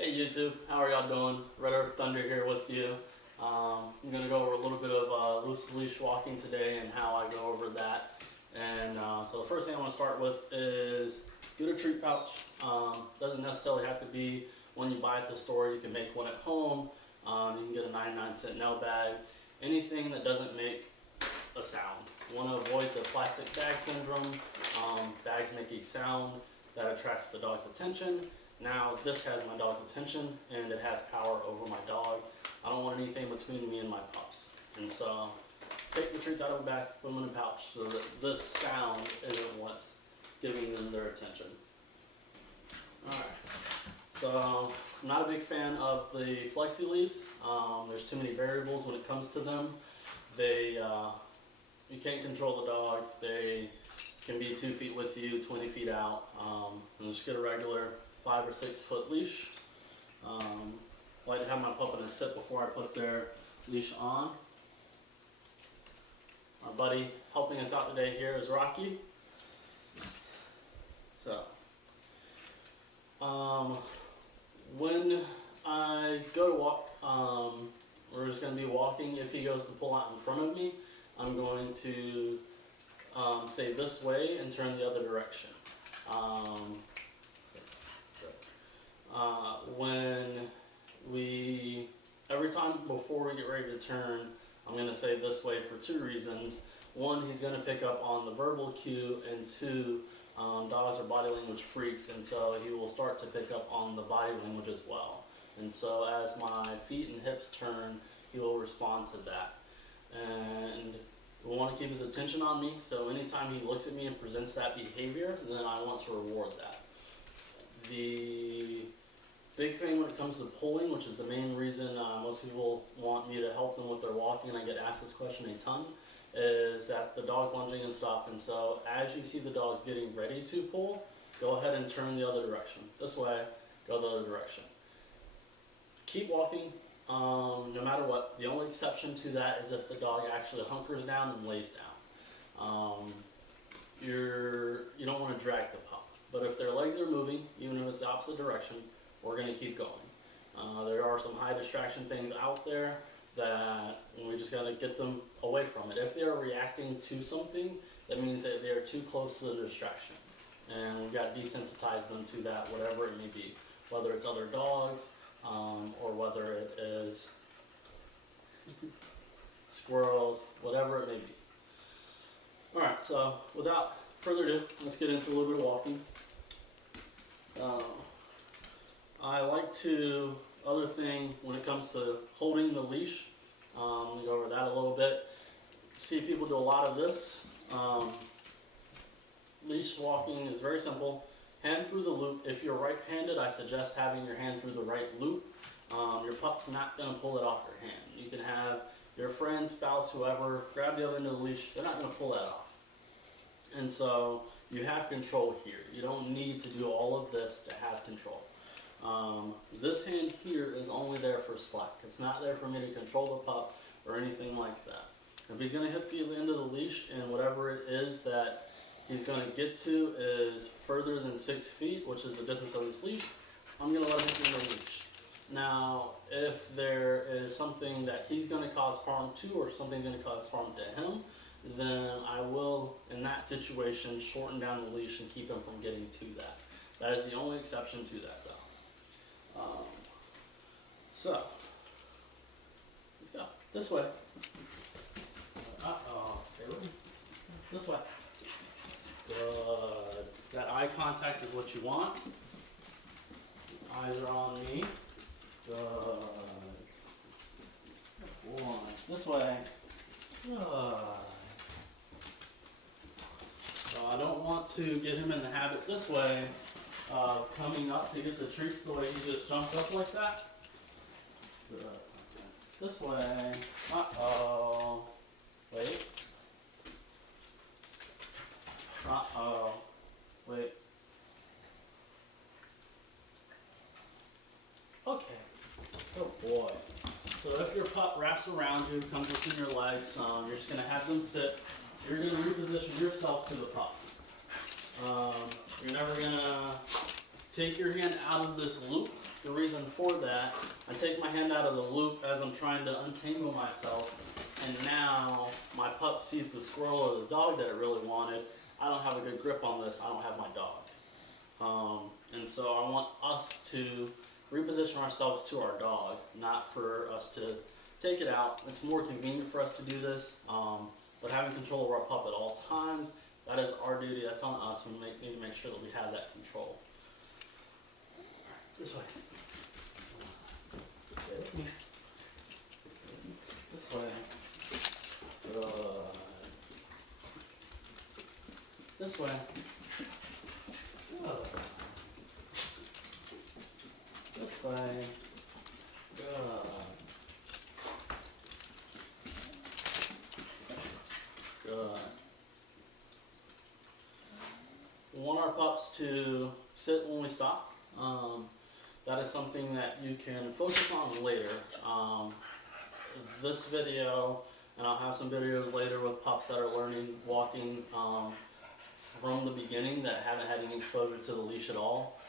Hey YouTube, how are y'all doing? Red Earth Thunder here with you. I'm going to go over a little bit of loose leash walking today and how I go over that. And so the first thing I want to start with is get a treat pouch. Doesn't necessarily have to be one you buy at the store. You can make one at home. You can get a 99-cent nail bag. Anything that doesn't make a sound. You want to avoid the plastic bag syndrome. Bags make a sound that attracts the dog's attention. Now this has my dog's attention and it has power over my dog. I don't want anything between me and my pups. And so take the treats out of the bag, put them in a pouch so that this sound isn't what's giving them their attention. Alright, so I'm not a big fan of the flexi leads. There's too many variables when it comes to them. You can't control the dog. They can be 2 feet with you, 20 feet out. And just get a regular 5 or 6 foot leash. I like to have my pup in a sit before I put their leash on. Our buddy helping us out today here is Rocky. So, when I go to walk, we're just going to be walking. If he goes to pull out in front of me, I'm going to say this way and turn the other direction. Every time before we get ready to turn, I'm going to say this way for 2 reasons. One, he's going to pick up on the verbal cue, and 2, dogs are body language freaks, and so he will start to pick up on the body language as well. And so as my feet and hips turn, he will respond to that. And we want to keep his attention on me, so anytime he looks at me and presents that behavior, then I want to reward that. The big thing when it comes to pulling, which is the main reason most people want me to help them with their walking, and I get asked this question a ton, is that the dog's lunging and stuff. And so as you see the dog's getting ready to pull, go ahead and turn the other direction. This way, go the other direction. Keep walking, no matter what. The only exception to that is if the dog actually hunkers down and lays down. You don't want to drag the pup. But if their legs are moving, even if it's the opposite direction, we're going to keep going. There are some high distraction things out there that we just got to get them away from it. If they're reacting to something, that means that they're too close to the distraction. And we've got to desensitize them to that, whatever it may be. Whether it's other dogs, or whether it is squirrels, whatever it may be. Alright, so without further ado, let's get into a little bit of walking. I like to, other thing when it comes to holding the leash, let me go over that a little bit. See people do a lot of this. Leash walking is very simple. Hand through the loop. If you're right-handed, I suggest having your hand through the right loop. Your pup's not going to pull it off your hand. You can have your friend, spouse, whoever, grab the other end of the leash. They're not going to pull that off. And so you have control here. You don't need to do all of this to have control. This hand here is only there for slack. It's not there for me to control the pup or anything like that. If he's going to hit the end of the leash and whatever it is that he's going to get to is further than 6 feet, which is the distance of this leash, I'm going to let him hit the leash. Now, if there is something that he's going to cause harm to or something's going to cause harm to him, then I will, in that situation, shorten down the leash and keep him from getting to that. That is the only exception to that, though. So, let's go. This way. Stay with me. This way. Good. That eye contact is what you want. Eyes are on me. Good. One. This way. Good. So I don't want to get him in the habit this way of coming up to get the treats the way he just jumped up like that. Good. This way. Uh-oh. Wait. Uh-oh. Wait. Okay. Oh boy. So if your pup wraps around you, comes within your legs, you're just going to have them sit. You're going to reposition yourself to the pup. You're never going to take your hand out of this loop the reason for that, I take my hand out of the loop as I'm trying to untangle myself, and now my pup sees the squirrel or the dog that it really wanted. I don't have a good grip on this, I don't have my dog. And so I want us to reposition ourselves to our dog, not for us to take it out. It's more convenient for us to do this, but having control over our pup at all times, that is our duty, that's on us. We need to make sure that we have that control. This way. This way. Good. This way. Good. This way. Good. Good. We want our pups to sit when we stop. That is something that you can focus on later. This video, and I'll have some videos later with pups that are learning walking from the beginning that haven't had any exposure to the leash at all.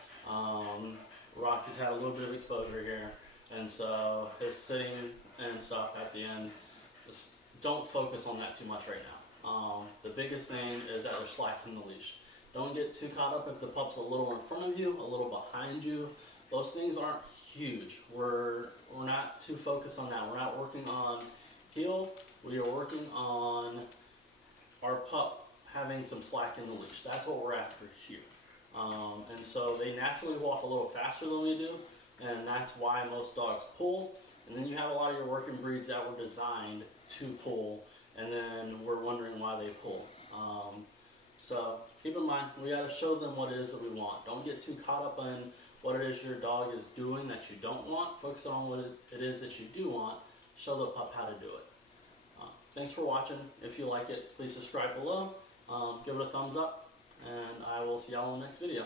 Rocky's had a little bit of exposure here, and so his sitting and stuff at the end, just don't focus on that too much right now. The biggest thing is that they're slacking the leash. Don't get too caught up if the pup's a little in front of you, a little behind you. Those things aren't huge. We're not too focused on that. We're not working on heel. We are working on our pup having some slack in the leash. That's what we're after here. And so they naturally walk a little faster than we do, and that's why most dogs pull. And then you have a lot of your working breeds that were designed to pull, and then we're wondering why they pull. So keep in mind, we got to show them what it is that we want. Don't get too caught up in what it is your dog is doing that you don't want. Focus on what it is that you do want. Show the pup how to do it. Thanks for watching. If you like it, please subscribe below. Give it a thumbs up, and I will see y'all in the next video.